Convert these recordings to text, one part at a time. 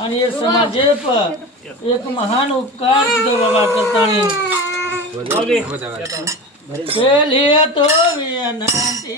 आणि समाजेप एक महान उपकार बाबा करतानी केलिए तो विनंती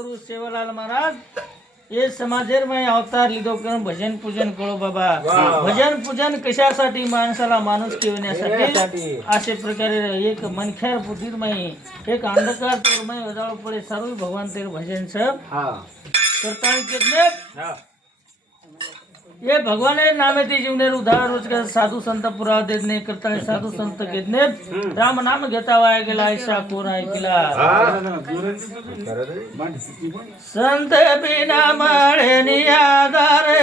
करू सेवालाल महाराज ये समाजेर में अवतार लिदो करून भजन पूजन करो बाबा भजन पूजन कशासाठी माणसाला माणूस ठेवण्यासाठी असे प्रकारे एक मनख्यार बुद्धीमय एक अंधकार तोरमय वजाळ पडे सर्व भगवान तेरे भजन सब करता कितने ये भगवान नामे ते जीवनेर उधार रोजगार साधू संत पुरावा देणे करता साधू संत कितने राम नाम घेता वाया गेला ऐसा कोण ऐकला संत बिना मळे नियादारे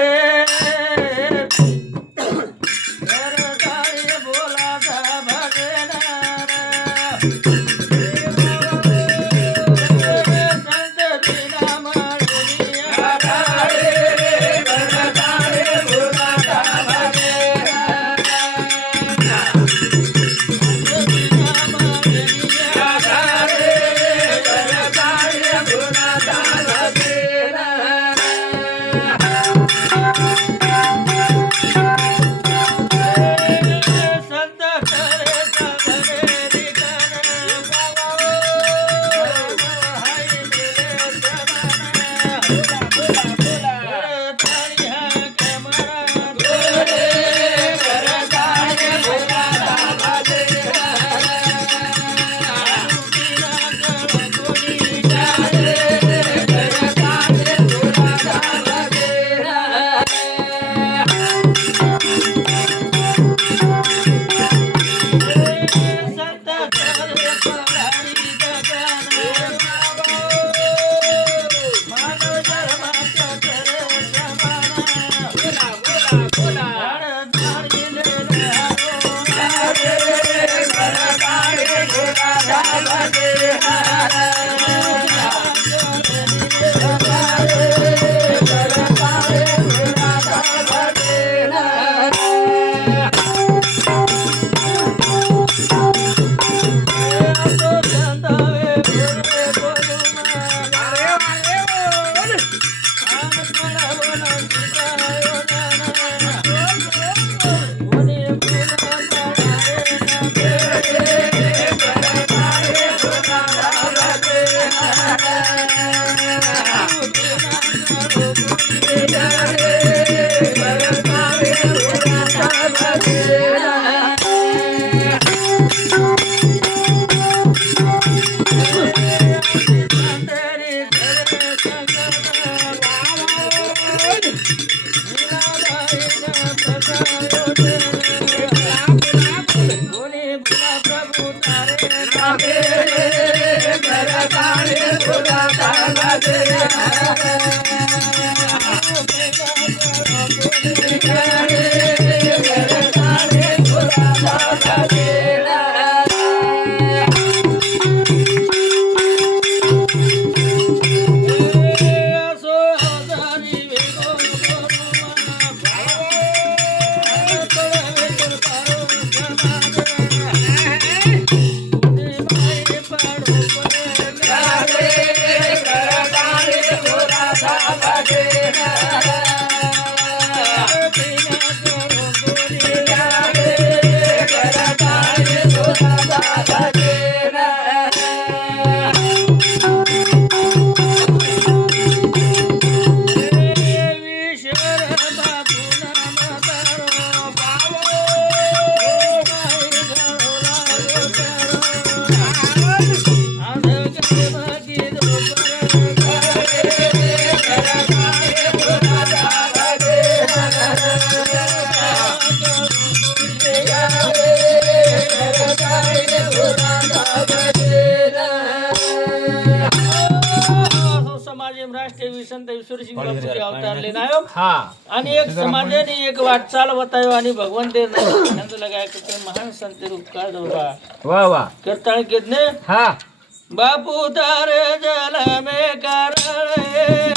राष्ट्रीय संत ईश्वर सिंह बापूजी अवतारले नायो आणि एक समाजाने एक वाटचाल बतायो आणि भगवान ते आनंद लगाया कि महान संत उपकार दोबा वाह वाह करताळ कितने बापू तारे जल में करळे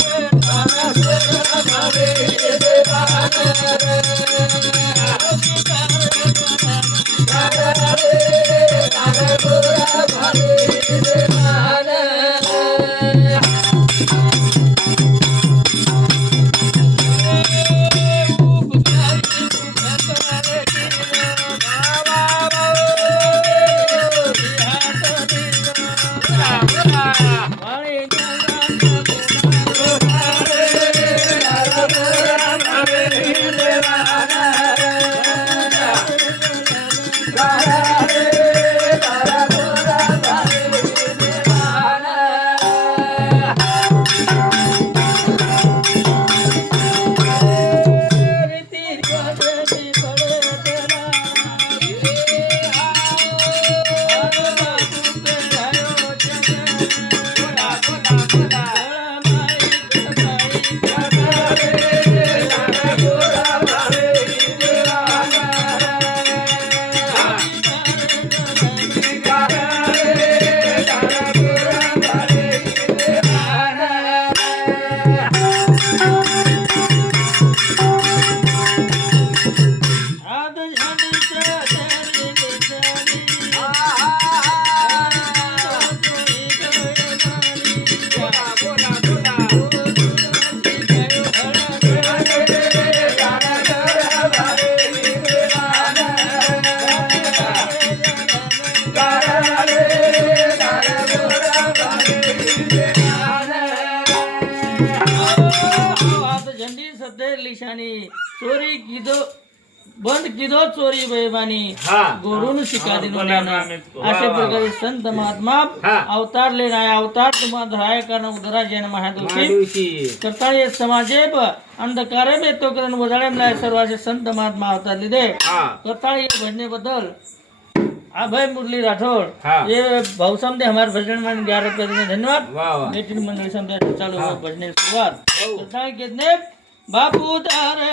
किशानी चोरी कीधो बंद कीधो चोरी बेईमानी हा गुरुन शिका दिनो ज्ञान अशा प्रकारे संत महात्मा अवतार ले राय अवतार तुम्हा धराय कारण उदरा जैन महादोषी करता ये समाजे अंधकारे में तो करण वजाळे मला सर्वाचे संत महात्मा अवतार लिदे करता ये भजने बदल अभय मुरली राठौड़ ये भाऊसाम दे हमारे भजन में 11 रुपये देने धन्यवाद। मीटिंग मंडली समझे चालू भजन की शुरुआत करता है कितने बापू तारे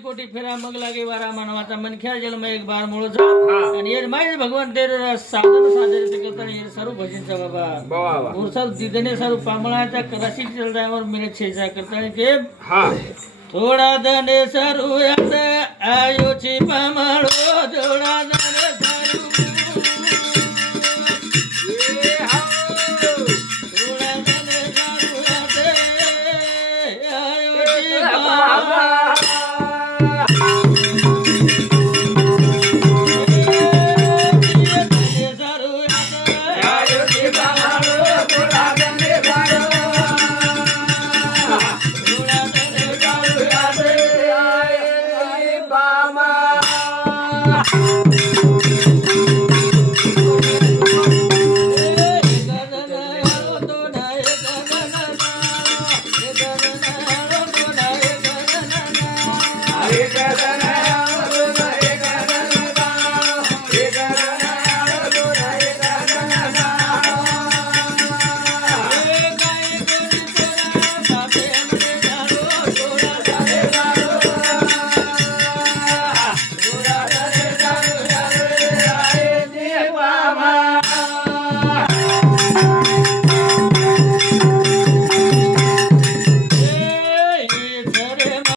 कोटी फेरा मग लागे वारा मानवाचा मनख्या जन्म एक बार मुळचा आणि ये माहिती भगवान ते साधन साजरे करता ये सर्व भजनचा बाबा उरसल दिदने सर्व पामळाच्या कराशी ड्रायव्हर मेरे छेजा करता के थोडा दने सर्व आयोची पामळो थोडा